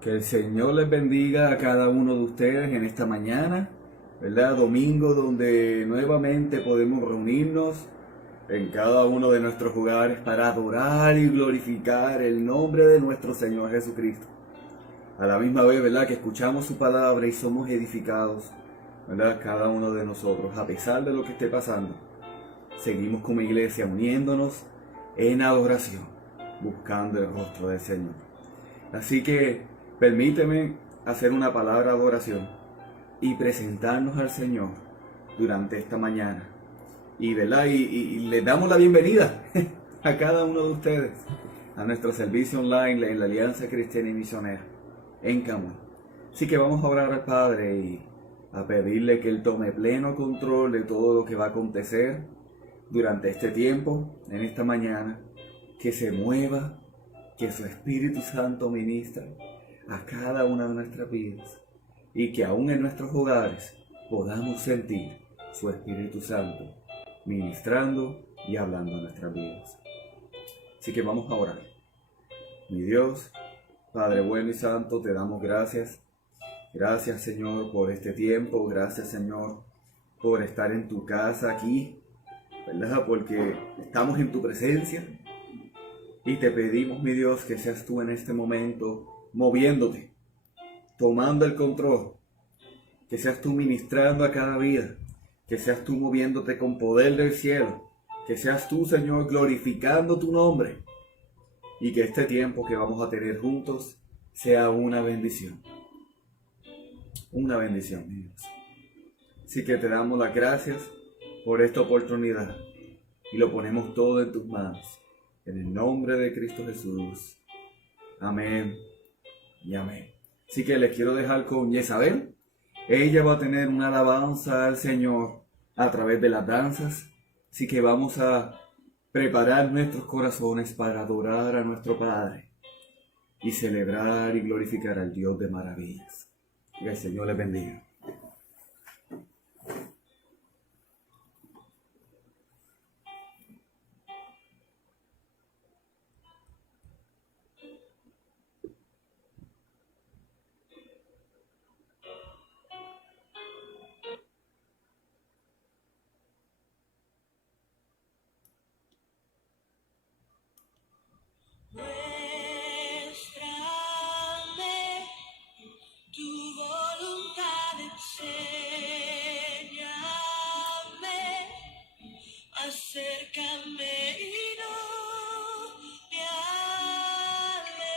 Que el Señor les bendiga a cada uno de ustedes en esta mañana, ¿verdad? Domingo donde nuevamente podemos reunirnos en cada uno de nuestros hogares para adorar y glorificar el nombre de nuestro Señor Jesucristo. A la misma vez, ¿verdad? Que escuchamos su palabra y somos edificados, ¿verdad? Cada uno de nosotros, a pesar de lo que esté pasando. Seguimos como iglesia uniéndonos en adoración, buscando el rostro del Señor. Así que permíteme hacer una palabra de oración y presentarnos al Señor durante esta mañana. Y, ¿verdad? Y les damos la bienvenida a cada uno de ustedes a nuestro servicio online en la Alianza Cristiana y Misionera en Camuy. Así que vamos a orar al Padre y a pedirle que Él tome pleno control de todo lo que va a acontecer durante este tiempo, en esta mañana, que se mueva, que su Espíritu Santo ministre a cada una de nuestras vidas y que aún en nuestros hogares podamos sentir su Espíritu Santo ministrando y hablando en nuestras vidas. Así que vamos a orar. Mi Dios, Padre bueno y santo, te damos gracias. Gracias, Señor, por este tiempo. Gracias, Señor, por estar en tu casa aquí, ¿verdad? Porque estamos en tu presencia y te pedimos, mi Dios, que seas tú en este momento moviéndote, tomando el control, que seas tú ministrando a cada vida, que seas tú moviéndote con poder del cielo, que seas tú, Señor, glorificando tu nombre y que este tiempo que vamos a tener juntos sea una bendición, mi Dios. Así que te damos las gracias por esta oportunidad y lo ponemos todo en tus manos, en el nombre de Cristo Jesús. Amén y amén. Así que les quiero dejar con Jezabel. Ella va a tener una alabanza al Señor a través de las danzas. Así que vamos a preparar nuestros corazones para adorar a nuestro Padre y celebrar y glorificar al Dios de maravillas. Que el Señor les bendiga. Acércame y no me alejaré.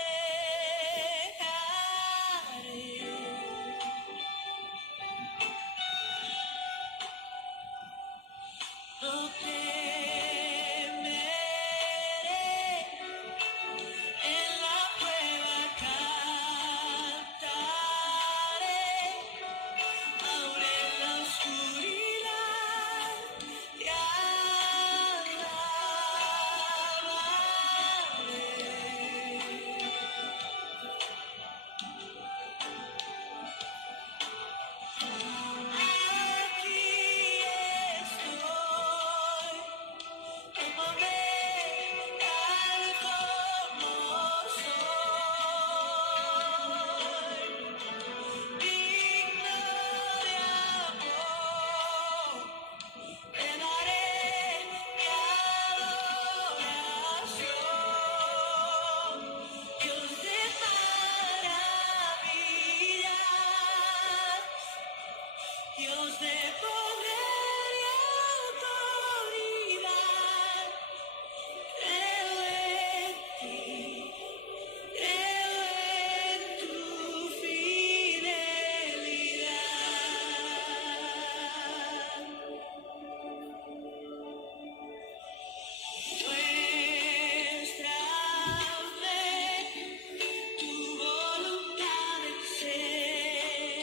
No temeré, en la prueba cantaré, aún en la oscuridad te Aquí estoy, tómame tal como soy, digno de amor, te daré mi adoración, Dios de maravillas. Dios de poder y autoridad, creo en ti, creo en tu fidelidad. Muéstrame tu voluntad, enséñame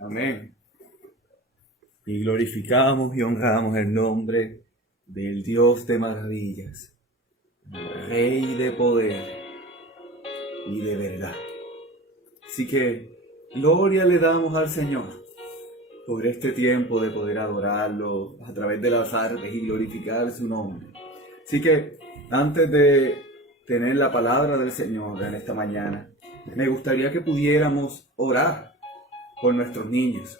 Amén. Y glorificamos y honramos el nombre del Dios de maravillas, Rey de poder y de verdad. Así que gloria le damos al Señor por este tiempo de poder adorarlo a través de las artes y glorificar su nombre. Así que antes de tener la palabra del Señor en esta mañana, me gustaría que pudiéramos orar por nuestros niños.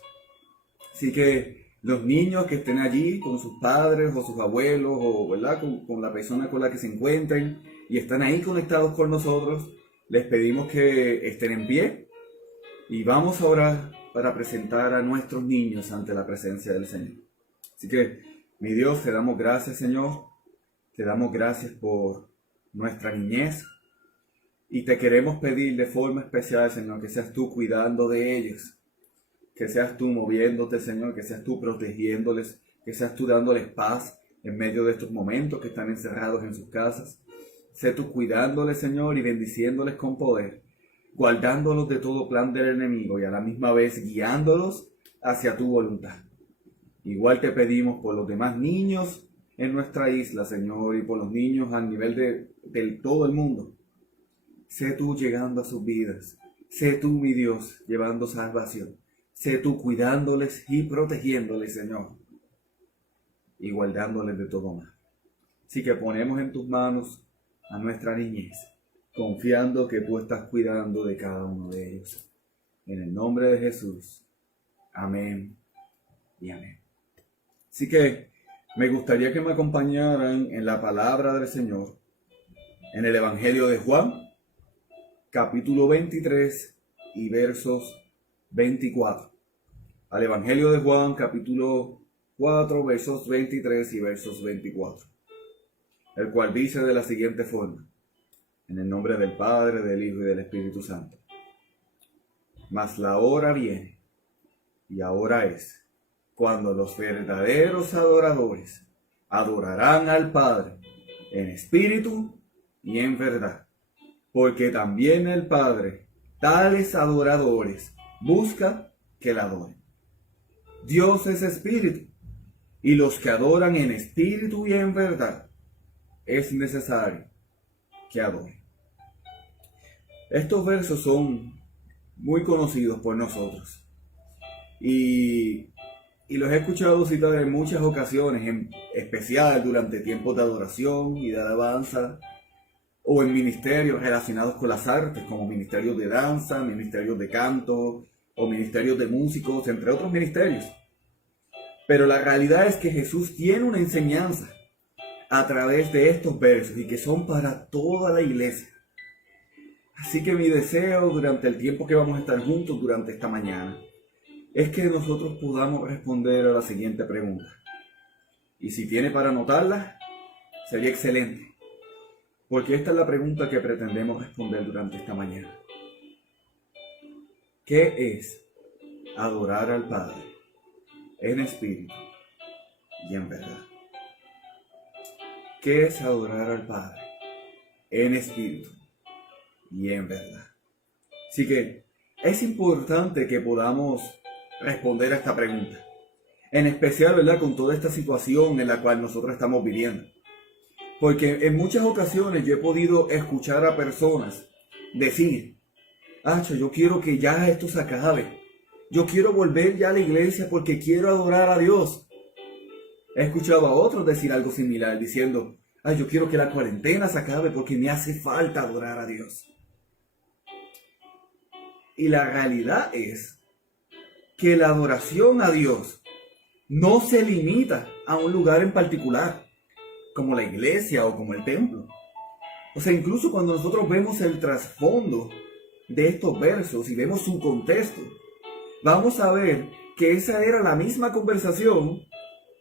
Así que los niños que estén allí con sus padres o sus abuelos o ¿verdad? Con la persona con la que se encuentren y están ahí conectados con nosotros, les pedimos que estén en pie y vamos a orar para presentar a nuestros niños ante la presencia del Señor. Así que, mi Dios, te damos gracias, Señor. Te damos gracias por nuestra niñez y te queremos pedir de forma especial, Señor, que seas tú cuidando de ellos. Que seas tú moviéndote, Señor, que seas tú protegiéndoles, que seas tú dándoles paz en medio de estos momentos que están encerrados en sus casas. Sé tú cuidándoles, Señor, y bendiciéndoles con poder, guardándolos de todo plan del enemigo y a la misma vez guiándolos hacia tu voluntad. Igual te pedimos por los demás niños en nuestra isla, Señor, y por los niños a nivel de todo el mundo. Sé tú llegando a sus vidas. Sé tú, mi Dios, llevando salvación. Sé tú cuidándoles y protegiéndoles, Señor, y guardándoles de todo mal. Así que ponemos en tus manos a nuestra niñez, confiando que tú estás cuidando de cada uno de ellos. En el nombre de Jesús. Amén y amén. Así que me gustaría que me acompañaran en la palabra del Señor, en el Evangelio de Juan, capítulo 23 y versos 24. Al Evangelio de Juan, capítulo 4, versos 23 y versos 24. El cual dice de la siguiente forma: en el nombre del Padre, del Hijo y del Espíritu Santo. Mas la hora viene, y ahora es, cuando los verdaderos adoradores adorarán al Padre en espíritu y en verdad. Porque también el Padre, tales adoradores, busca que la adoren. Dios es espíritu, y los que adoran en espíritu y en verdad, es necesario que adoren. Estos versos son muy conocidos por nosotros y los he escuchado citar en muchas ocasiones, en especial durante tiempos de adoración y de alabanza, o en ministerios relacionados con las artes, como ministerios de danza, ministerios de canto, o ministerios de músicos, entre otros ministerios. Pero la realidad es que Jesús tiene una enseñanza a través de estos versos y que son para toda la iglesia. Así que mi deseo durante el tiempo que vamos a estar juntos durante esta mañana es que nosotros podamos responder a la siguiente pregunta. Y si tiene para anotarla, sería excelente, porque esta es la pregunta que pretendemos responder durante esta mañana. ¿Qué es adorar al Padre en espíritu y en verdad? ¿Qué es adorar al Padre en espíritu y en verdad? Así que es importante que podamos responder a esta pregunta, en especial, ¿verdad?, con toda esta situación en la cual nosotros estamos viviendo. Porque en muchas ocasiones yo he podido escuchar a personas decir: yo quiero que ya esto se acabe. Yo quiero volver ya a la iglesia porque quiero adorar a Dios. He escuchado a otros decir algo similar, diciendo: yo quiero que la cuarentena se acabe porque me hace falta adorar a Dios. Y la realidad es que la adoración a Dios no se limita a un lugar en particular, como la iglesia o como el templo. O sea, incluso cuando nosotros vemos el trasfondo de estos versos y vemos su contexto, vamos a ver que esa era la misma conversación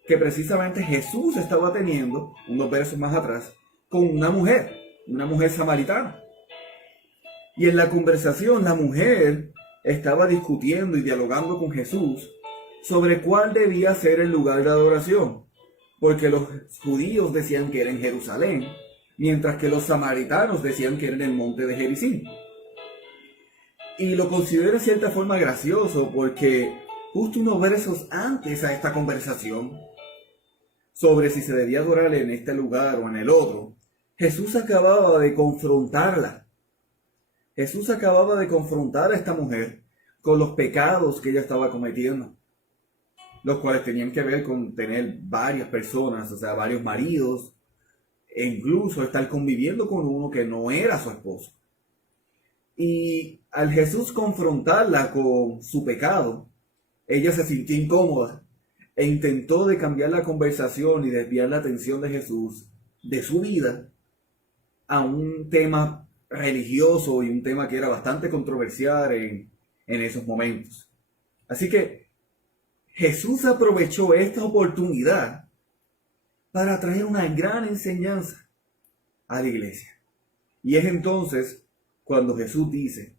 que precisamente Jesús estaba teniendo, unos versos más atrás, con una mujer samaritana. Y en la conversación la mujer estaba discutiendo y dialogando con Jesús sobre cuál debía ser el lugar de adoración, porque los judíos decían que era en Jerusalén, mientras que los samaritanos decían que era en el monte de Gerizim. Y lo considero de cierta forma gracioso porque justo unos versos antes a esta conversación sobre si se debía adorar en este lugar o en el otro, Jesús acababa de confrontarla. Jesús acababa de confrontar a esta mujer con los pecados que ella estaba cometiendo, los cuales tenían que ver con tener varias personas, o sea, varios maridos, e incluso estar conviviendo con uno que no era su esposo. Y al Jesús confrontarla con su pecado, ella se sintió incómoda e intentó de cambiar la conversación y desviar la atención de Jesús de su vida a un tema religioso y un tema que era bastante controversial en esos momentos. Así que Jesús aprovechó esta oportunidad para traer una gran enseñanza a la iglesia. Y es entonces cuando Jesús dice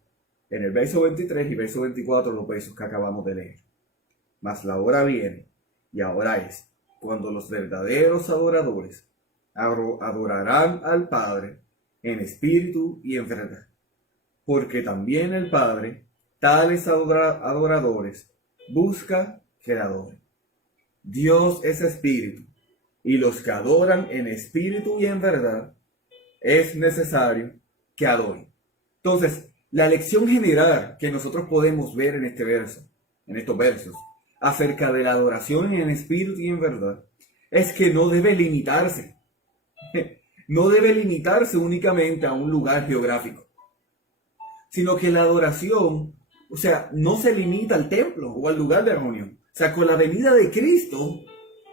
en el verso 23 y verso 24, los versos que acabamos de leer: mas la hora viene, y ahora es, cuando los verdaderos adoradores adorarán al Padre en espíritu y en verdad, porque también el Padre tales adoradores busca que le adoren. Dios es espíritu, y los que adoran en espíritu y en verdad es necesario que adoren. Entonces, la lección general que nosotros podemos ver en este verso, en estos versos, acerca de la adoración en espíritu y en verdad, es que no debe limitarse. No debe limitarse únicamente a un lugar geográfico, sino que la adoración, o sea, no se limita al templo o al lugar de reunión. O sea, con la venida de Cristo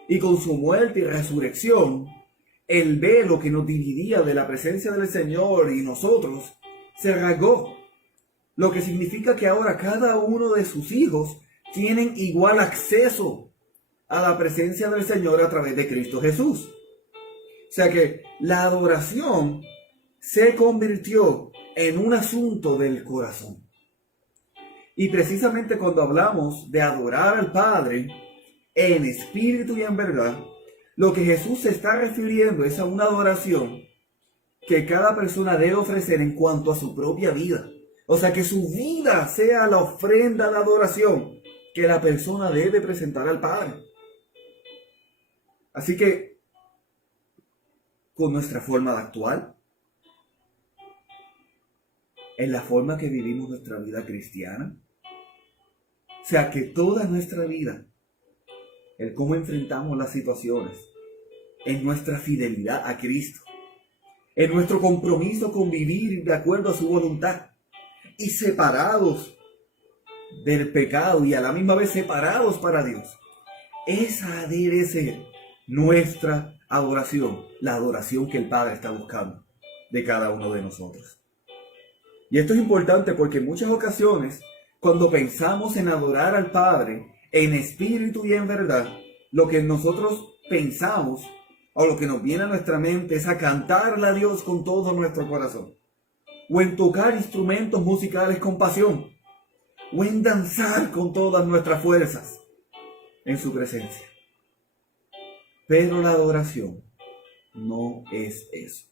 y con su muerte y resurrección, el velo que nos dividía de la presencia del Señor y nosotros se rasgó. Lo que significa que ahora cada uno de sus hijos tienen igual acceso a la presencia del Señor a través de Cristo Jesús. O sea que la adoración se convirtió en un asunto del corazón. Y precisamente cuando hablamos de adorar al Padre en espíritu y en verdad, lo que Jesús se está refiriendo es a una adoración que cada persona debe ofrecer en cuanto a su propia vida. O sea, que su vida sea la ofrenda de adoración que la persona debe presentar al Padre. Así que, con nuestra forma de actuar, en la forma que vivimos nuestra vida cristiana, o sea, que toda nuestra vida, el cómo enfrentamos las situaciones, en nuestra fidelidad a Cristo, en nuestro compromiso con vivir de acuerdo a su voluntad, y separados del pecado y a la misma vez separados para Dios. Esa debe ser nuestra adoración, la adoración que el Padre está buscando de cada uno de nosotros. Y esto es importante porque en muchas ocasiones, cuando pensamos en adorar al Padre en espíritu y en verdad, lo que nosotros pensamos o lo que nos viene a nuestra mente es a cantarle a Dios con todo nuestro corazón, o en tocar instrumentos musicales con pasión, o en danzar con todas nuestras fuerzas en su presencia. Pero la adoración no es eso.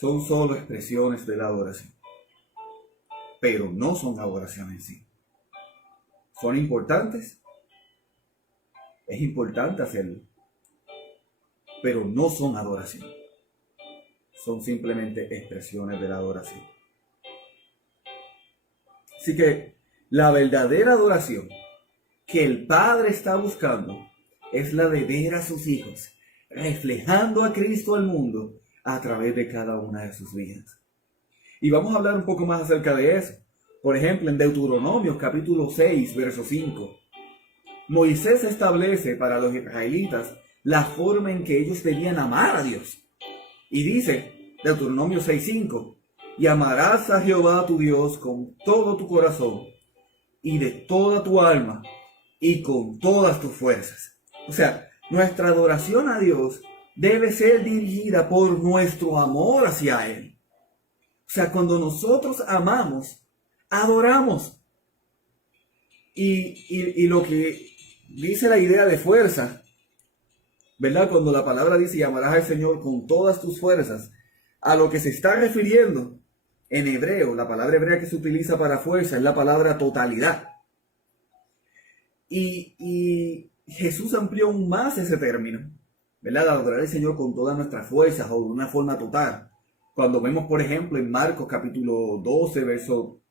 Son solo expresiones de la adoración, pero no son adoración en sí. ¿Son importantes? Es importante hacerlo, pero no son adoración. Son simplemente expresiones de la adoración. Así que la verdadera adoración que el Padre está buscando es la de ver a sus hijos reflejando a Cristo al mundo a través de cada una de sus vidas. Y vamos a hablar un poco más acerca de eso. Por ejemplo, en Deuteronomio capítulo 6, verso 5, Moisés establece para los israelitas la forma en que ellos debían amar a Dios. Y dice, Deuteronomio 6:5, y amarás a Jehová tu Dios con todo tu corazón y de toda tu alma y con todas tus fuerzas. O sea, nuestra adoración a Dios debe ser dirigida por nuestro amor hacia Él. O sea, cuando nosotros amamos, adoramos. Y lo que dice la idea de fuerza, ¿verdad? Cuando la palabra dice, y amarás al Señor con todas tus fuerzas, a lo que se está refiriendo En hebreo, la palabra hebrea que se utiliza para fuerza es la palabra totalidad. Y Jesús amplió aún más ese término, ¿verdad? De adorar al Señor con todas nuestras fuerzas o de una forma total. Cuando vemos, por ejemplo, en Marcos capítulo 12, verso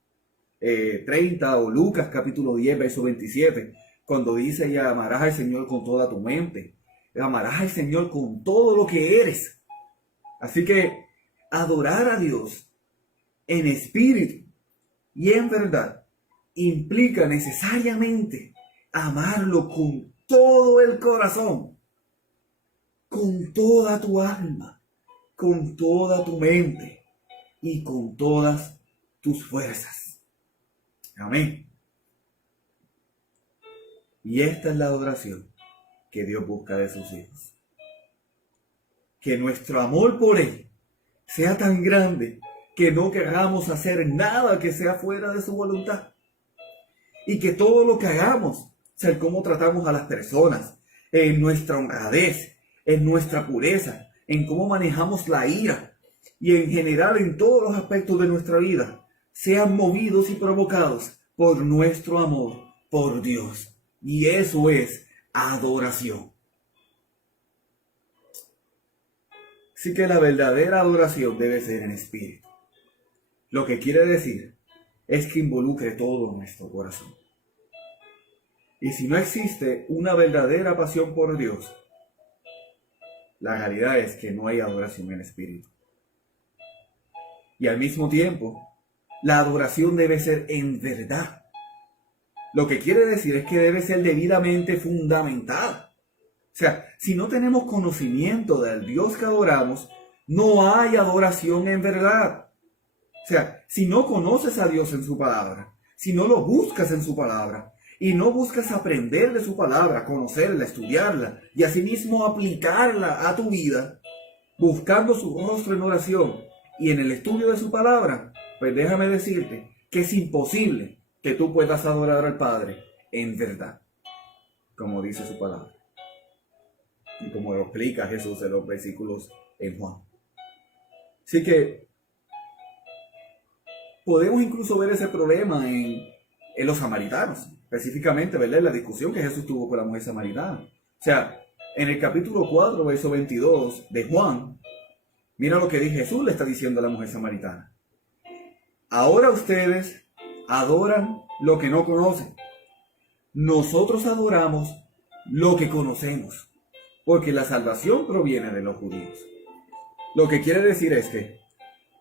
30, o Lucas capítulo 10, verso 27, cuando dice: y amarás al Señor con toda tu mente, amarás al Señor con todo lo que eres. Así que adorar a Dios en espíritu y en verdad implica necesariamente amarlo con todo el corazón, con toda tu alma, con toda tu mente y con todas tus fuerzas. Amén. Y esta es la adoración que Dios busca de sus hijos. Que nuestro amor por Él sea tan grande que no queramos hacer nada que sea fuera de su voluntad. Y que todo lo que hagamos sea cómo tratamos a las personas, en nuestra honradez, en nuestra pureza, en cómo manejamos la ira y en general en todos los aspectos de nuestra vida, sean movidos y provocados por nuestro amor por Dios. Y eso es adoración. Así que la verdadera adoración debe ser en espíritu. Lo que quiere decir es que involucre todo nuestro corazón. Y si no existe una verdadera pasión por Dios, la realidad es que no hay adoración en espíritu. Y al mismo tiempo, la adoración debe ser en verdad. Lo que quiere decir es que debe ser debidamente fundamentada. O sea, si no tenemos conocimiento del Dios que adoramos, no hay adoración en verdad. O sea, si no conoces a Dios en su palabra, si no lo buscas en su palabra, y no buscas aprender de su palabra, conocerla, estudiarla, y asimismo aplicarla a tu vida, buscando su rostro en oración y en el estudio de su palabra, pues déjame decirte que es imposible que tú puedas adorar al Padre en verdad, como dice su palabra. Y como lo explica Jesús en los versículos en Juan. Así que podemos incluso ver ese problema en los samaritanos, específicamente, ¿verdad? En la discusión que Jesús tuvo con la mujer samaritana. O sea, en el capítulo 4, verso 22 de Juan, mira lo que Jesús le está diciendo a la mujer samaritana. Ahora ustedes adoran lo que no conocen. Nosotros adoramos lo que conocemos, porque la salvación proviene de los judíos. Lo que quiere decir es que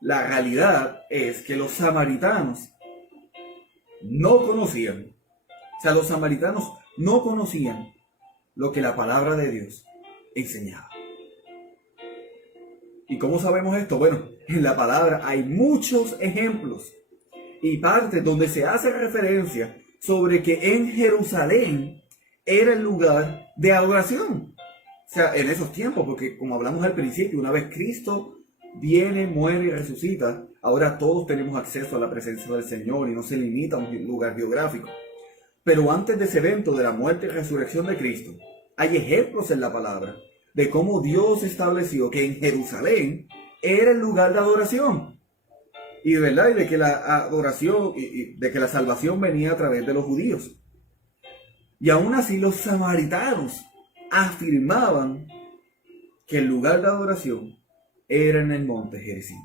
la realidad es que los samaritanos no conocían. O sea, los samaritanos no conocían lo que la palabra de Dios enseñaba. ¿Y cómo sabemos esto? Bueno, en la palabra hay muchos ejemplos y partes donde se hace referencia sobre que en Jerusalén era el lugar de adoración. O sea, en esos tiempos, porque como hablamos al principio, una vez Cristo viene, muere y resucita, ahora todos tenemos acceso a la presencia del Señor y no se limita a un lugar geográfico. Pero antes de ese evento de la muerte y resurrección de Cristo, hay ejemplos en la palabra de cómo Dios estableció que en Jerusalén era el lugar de adoración. Y de verdad, y de que la adoración, y de que la salvación venía a través de los judíos. Y aún así los samaritanos afirmaban que el lugar de adoración era en el monte Gerizim.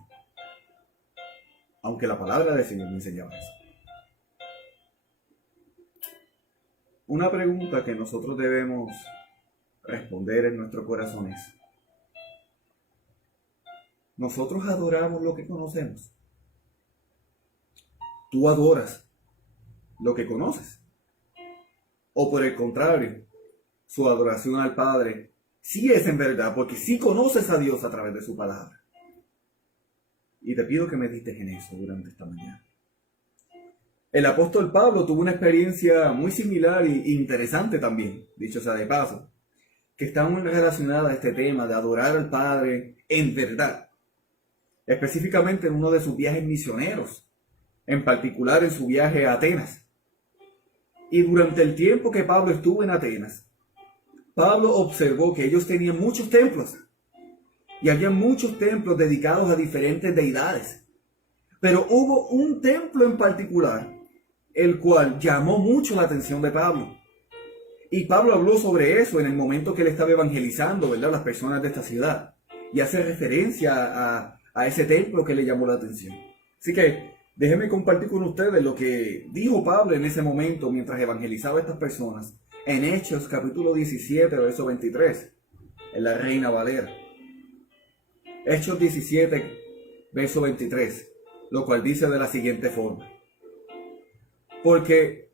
Aunque la palabra del Señor no enseñaba eso. Una pregunta que nosotros debemos responder en nuestro corazón es: ¿nosotros adoramos lo que conocemos? ¿Tú adoras lo que conoces? ¿O por el contrario, su adoración al Padre sí es en verdad, porque sí conoces a Dios a través de su palabra? Y te pido que medites en eso durante esta mañana. El apóstol Pablo tuvo una experiencia muy similar e interesante también, dicho sea de paso, que está muy relacionada a este tema de adorar al Padre en verdad, específicamente en uno de sus viajes misioneros, en particular en su viaje a Atenas. Y durante el tiempo que Pablo estuvo en Atenas, Pablo observó que ellos tenían muchos templos, y había muchos templos dedicados a diferentes deidades. Pero hubo un templo en particular, el cual llamó mucho la atención de Pablo. Y Pablo habló sobre eso en el momento que él estaba evangelizando, ¿verdad?, a las personas de esta ciudad. Y hace referencia a ese templo que le llamó la atención. Así que déjenme compartir con ustedes lo que dijo Pablo en ese momento mientras evangelizaba a estas personas en Hechos capítulo 17, verso 23, en la Reina Valera. Hechos 17, verso 23, lo cual dice de la siguiente forma: porque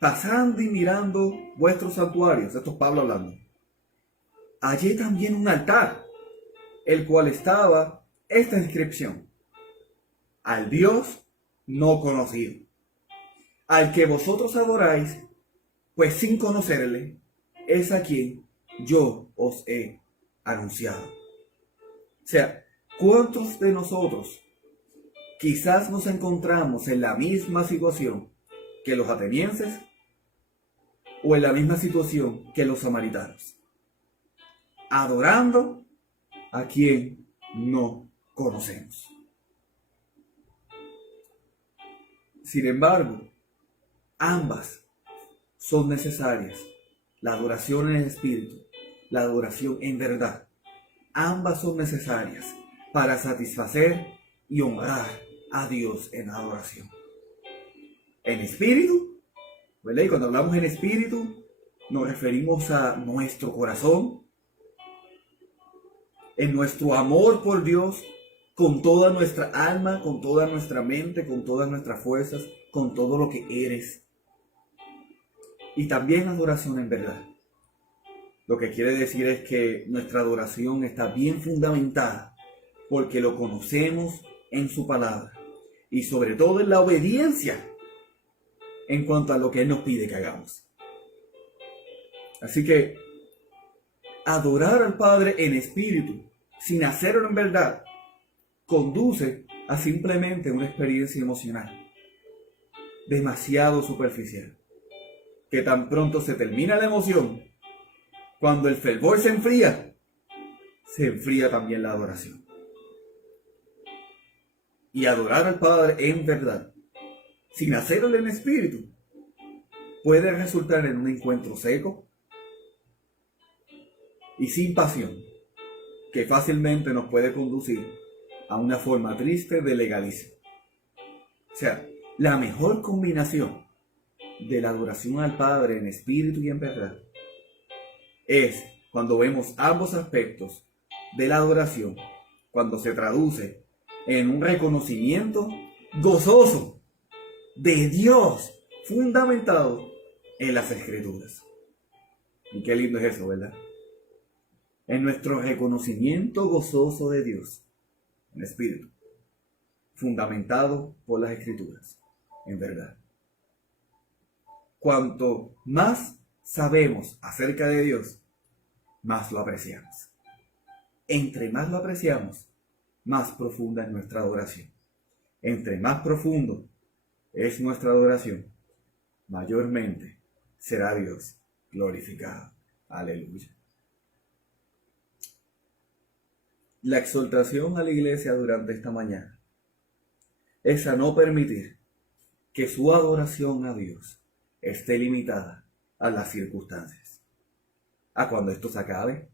pasando y mirando vuestros santuarios, esto es Pablo hablando, hallé también un altar, el cual estaba esta inscripción: al Dios no conocido, al que vosotros adoráis, pues sin conocerle, es a quien yo os he anunciado. O sea, ¿cuántos de nosotros quizás nos encontramos en la misma situación que los atenienses o en la misma situación que los samaritanos, adorando a quien no conocemos? Sin embargo, ambas son necesarias. La adoración en el espíritu, la adoración en verdad. Ambas son necesarias para satisfacer y honrar a Dios en la adoración. En espíritu, ¿verdad? Y cuando hablamos en espíritu, nos referimos a nuestro corazón, en nuestro amor por Dios, con toda nuestra alma, con toda nuestra mente, con todas nuestras fuerzas, con todo lo que eres. Y también adoración en verdad. Lo que quiere decir es que nuestra adoración está bien fundamentada porque lo conocemos en su palabra y sobre todo en la obediencia en cuanto a lo que Él nos pide que hagamos. Así que adorar al Padre en espíritu, sin hacerlo en verdad, conduce a simplemente una experiencia emocional demasiado superficial, que tan pronto se termina la emoción, cuando el fervor se enfría también la adoración. Y adorar al Padre en verdad, sin hacerlo en espíritu, puede resultar en un encuentro seco y sin pasión, que fácilmente nos puede conducir a una forma triste de legalismo. O sea, la mejor combinación de la adoración al Padre en espíritu y en verdad es cuando vemos ambos aspectos de la adoración, cuando se traduce en un reconocimiento gozoso de Dios fundamentado en las Escrituras. Y qué lindo es eso, ¿verdad? En nuestro reconocimiento gozoso de Dios en espíritu, fundamentado por las Escrituras, en verdad. Cuanto más sabemos acerca de Dios, más lo apreciamos. Entre más lo apreciamos, más profunda es nuestra adoración. Entre más profundo es nuestra adoración, mayormente será Dios glorificado. Aleluya. La exhortación a la iglesia durante esta mañana es a no permitir que su adoración a Dios esté limitada a las circunstancias, a cuando esto se acabe,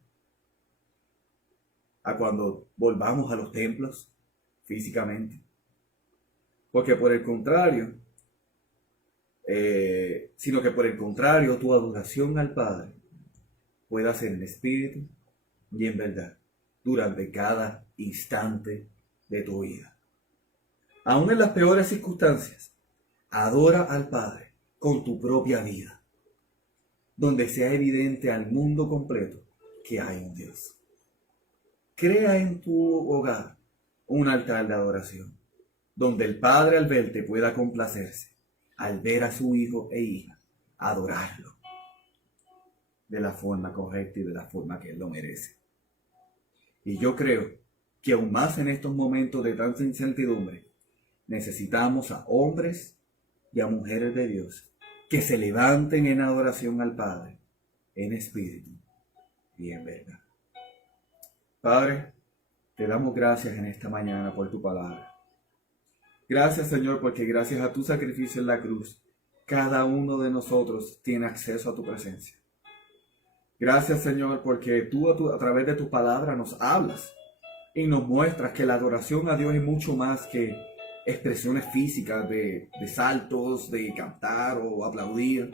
a cuando volvamos a los templos físicamente, porque por el contrario, sino que por el contrario, tu adoración al Padre pueda ser en espíritu y en verdad durante cada instante de tu vida. Aún en las peores circunstancias, adora al Padre con tu propia vida, donde sea evidente al mundo completo que hay un Dios. Crea en tu hogar un altar de adoración, donde el Padre al verte pueda complacerse al ver a su hijo e hija adorarlo de la forma correcta y de la forma que Él lo merece. Y yo creo que aún más en estos momentos de tanta incertidumbre, necesitamos a hombres y a mujeres de Dios que se levanten en adoración al Padre, en espíritu y en verdad. Padre, te damos gracias en esta mañana por tu palabra. Gracias, Señor, porque gracias a tu sacrificio en la cruz, cada uno de nosotros tiene acceso a tu presencia. Gracias, Señor, porque tú a través de tu palabra nos hablas y nos muestras que la adoración a Dios es mucho más que expresiones físicas de saltos, de cantar o aplaudir,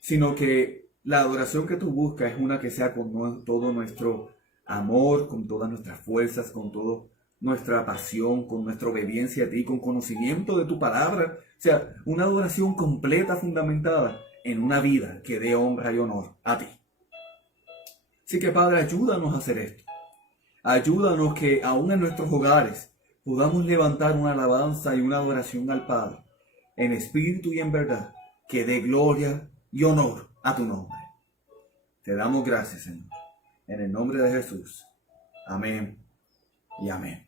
sino que la adoración que tú buscas es una que sea con todo nuestro amor, con todas nuestras fuerzas, con toda nuestra pasión, con nuestra obediencia a ti, con conocimiento de tu palabra. O sea, una adoración completa, fundamentada en una vida que dé honra y honor a ti. Así que, Padre, ayúdanos a hacer esto. Ayúdanos que aún en nuestros hogares podamos levantar una alabanza y una adoración al Padre, en espíritu y en verdad, que dé gloria y honor a tu nombre. Te damos gracias, Señor, en el nombre de Jesús. Amén y amén.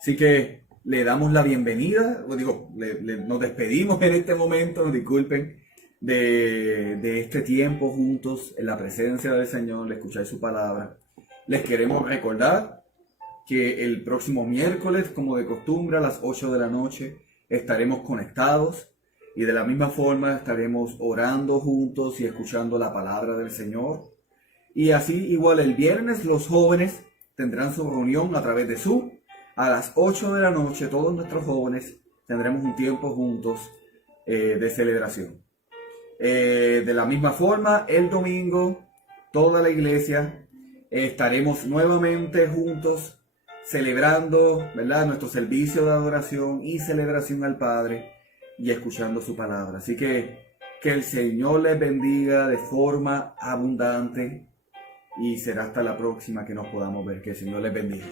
Así que le damos la bienvenida, nos despedimos en este momento, disculpen, de este tiempo juntos en la presencia del Señor, le escucháis su palabra. Les queremos recordar que el próximo miércoles, como de costumbre, a las 8 de la noche, estaremos conectados y de la misma forma estaremos orando juntos y escuchando la palabra del Señor. Y así, igual el viernes, los jóvenes tendrán su reunión a través de Zoom. A las 8 de la noche, todos nuestros jóvenes tendremos un tiempo juntos de celebración. De la misma forma, el domingo, toda la iglesia estaremos nuevamente juntos celebrando, ¿verdad?, nuestro servicio de adoración y celebración al Padre y escuchando su palabra. Así que el Señor les bendiga de forma abundante y será hasta la próxima que nos podamos ver. Que el Señor les bendiga.